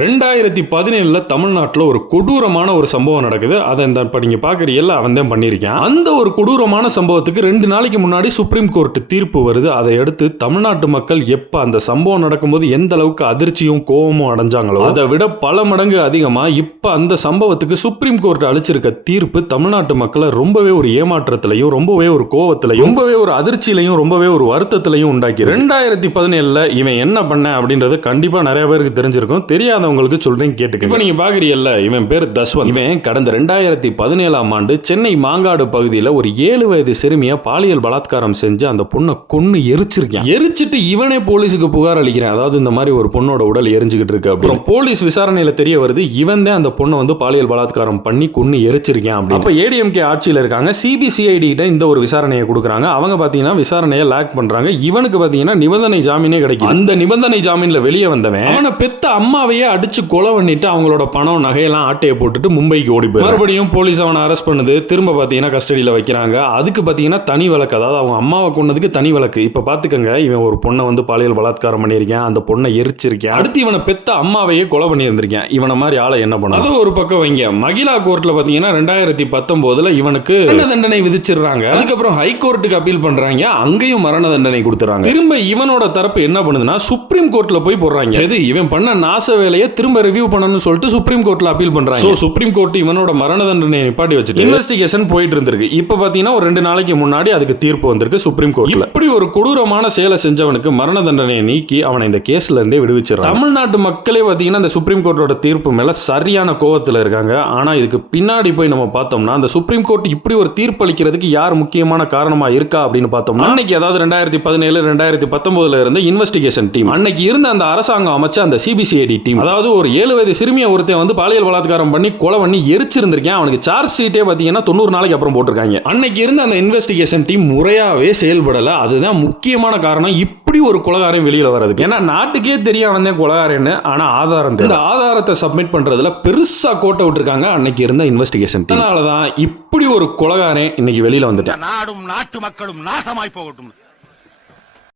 2017 தமிழ்நாட்டில் ஒரு கொடூரமான ஒரு சம்பவம் நடக்குது. அதை இப்போ நீங்க பாக்குறீங்கல்ல, அவன் தான் பண்ணியிருக்கான். அந்த ஒரு கொடூரமான சம்பவத்துக்கு 2 நாளைக்கு முன்னாடி சுப்ரீம் கோர்ட் தீர்ப்பு வருது. அதை அடுத்து தமிழ்நாட்டு மக்கள் எப்ப அந்த சம்பவம் நடக்கும்போது எந்த அளவுக்கு அதிர்ச்சியும் கோபமும் அடைஞ்சாங்களோ அதை விட பல மடங்கு அதிகமா இப்ப அந்த சம்பவத்துக்கு சுப்ரீம் கோர்ட் அளிச்சிருக்க தீர்ப்பு தமிழ்நாட்டு மக்களை ரொம்பவே ஒரு ஏமாற்றத்திலையும், ரொம்பவே ஒரு கோபத்திலையும், ரொம்பவே ஒரு அதிர்ச்சியிலையும், ரொம்பவே ஒரு வருத்தத்திலையும் உண்டாக்கி 2017 இவன் என்ன பண்ண அப்படின்றது கண்டிப்பா நிறைய பேருக்கு தெரிஞ்சிருக்கும். தெரியாத உங்களுக்கு சொல்றேன், கேட்டுக்க. இப்போ நீங்க பாக்குறீங்கல்ல, இவன் பேர் தஸ்வந்த். இவன் கடந்த 2017 ஆண்டு சென்னை மாங்காடு பகுதியில் ஒரு 7 வயது சிறுமியை பாலியல் பலாத்காரம் செஞ்சு அந்த பொண்ணை கொன்னு எரிச்சிருக்கான். எரிச்சிட்டு இவனே போலீஸுக்கு புகார் அளிக்கிறான். அதாவது இந்த மாதிரி ஒரு பொண்ணோட உடல் எரிஞ்சுக்கிட்டு இருக்கு. அப்புறம் போலீஸ் விசாரணையில தெரிய வருது, இவன் தான் அந்த பொண்ணை வந்து பாலியல் பலாத்காரம் பண்ணி கொன்னு எரிச்சிருக்கான் அப்படி. அப்ப ஏடிஎம்கே ஆட்சியில் இருக்காங்க. சிபிசிஐடி கிட்ட இந்த ஒரு விசாரணையை கொடுக்குறாங்க. அவங்க பாத்தீங்கன்னா விசாரணையை லாக் பண்றாங்க. இவனுக்கு பாத்தீங்கன்னா நிபந்தனை ஜாமீனே கிடைக்கும். அந்த நிபந்தனை ஜாமீன்ல வெளியே வந்தவன் அவனை பெத்த அம்மாவையே அடிச்சு கொலை பண்ணிட்டு அவங்களோட பணம் நகையெல்லாம் ஆட்டையை போட்டுட்டு மும்பைக்கு ஓடி போய் மறுபடியும் போலீஸ் அவனை அரெஸ்ட் பண்ணுது. திரும்ப பாத்தீங்கன்னா கஸ்டடியில வைக்கிறாங்க. அதுக்கு பாத்தீங்கன்னா தனி வழக்கு, அதாவது அவங்க அம்மாவை கொன்னதுக்கு தனி வழக்கு. இப்ப பாத்துக்கங்க, இவன் ஒரு பொண்ணை வந்து பாலியல் பலாத்காரம் பண்ணியிருக்கேன், அந்த பொண்ணை எரிச்சிருக்கேன், அடுத்து இவனை பெத்த அம்மாவையே கொலை பண்ணியிருந்திருக்கேன். இவனை மாதிரி ஆளை என்ன பண்ண, அது ஒரு பக்கம் வைங்க. மகிழா கோர்ட்ல பாத்தீங்கன்னா 2019 இவனுக்கு மரண தண்டனை விதிச்சிடுறாங்க. அதுக்கப்புறம் ஹைகோர்ட்டுக்கு அப்பீல் பண்றாங்க, அங்கேயும் மரண தண்டனை கொடுத்துறாங்க. திரும்ப இவனோட தரப்பு என்ன பண்ணுதுன்னா சுப்ரீம் கோர்ட்ல போய் போடுறாங்க. இது இவன் பண்ண நாச வேலையை திரும்ப ரிவ்யூ பண்ணனும்னு சொல்லிட்டு சுப்ரீம் கோர்ட்ல அப்பீல் பண்றாங்க. சோ சுப்ரீம் கோர்ட் இவனோட மரண தண்டனையை நிப்பாட்டி வச்சிட்டு இன்வெஸ்டிகேஷன் போயிட்டு இருந்திருக்கு. இப்போ பாத்தீங்கன்னா ஒரு 2 நாளைக்கு முன்னாடி அதுக்கு தீர்ப்பு வந்திருக்கு சுப்ரீம் கோர்ட்ல. இப்படி ஒரு கொடூரமான செயலை செஞ்சவனுக்கு மரண தண்டனையை நீக்கி அவனை இந்த கேஸ்ல இருந்தே விடுவிச்சிடறாங்க. தமிழ்நாட்டு மக்களே பாத்தீங்கன்னா இந்த சுப்ரீம் கோர்ட்டோட தீர்ப்பு மேல சரியான கோவத்துல இருக்காங்க. ஆனா இதுக்கு பின்னாடி போய் நம்ம பார்த்தோம்னா அந்த சுப்ரீம் கோர்ட் இப்படி ஒரு தீர்ப்பு அளிக்கிறதுக்கு யார் முக்கியமான காரணமா இருக்கா அப்படின்னு பார்த்தோம்னா, அன்னைக்கு அதாவது 2017 2019 இருந்த இன்வெஸ்டிகேஷன் டீம், அன்னைக்கு இருந்த அந்த அரசாங்கம் அமைச்ச அந்த சிபிசிஐடி டீம், அதாவது ஒரு 7 வயது சிறுமியை ஒருத்தன் வந்து பாலியல் பலாத்காரம் பண்ணி கொலை பண்ணி எரிச்சிருந்திருக்கேன். அவனுக்கு சார்ஜ் ஷீட்டே பாத்தீங்கன்னா 90 நாளைக்கு அப்புறம் போட்டிருக்காங்க. அன்னைக்கு இருந்த அந்த இன்வெஸ்டிகேஷன் டீம் முறையாவே செயல்படல. அதுதான் முக்கியமான காரணம் இப்படி ஒரு கொலைகாரன் வெளியில வரதுக்கு. ஏன்னா நாட்டுக்கே தெரியும் வந்தேன் கொலைகாரன்னு, ஆனா ஆதாரம் இந்த ஆதாரத்தை சப்மிட் பண்றதுல பெருசா கோட்டை விட்டுருக்காங்க அன்னைக்கு இருந்த இன்வெஸ்டிகேஷன் டீம். அதனாலதான் இப்படி ஒரு கொலைகாரன் இன்னைக்கு வெளியில வந்துட்டான். நாடும் நாட்டு மக்களும் நாசமாய் போகட்டும்.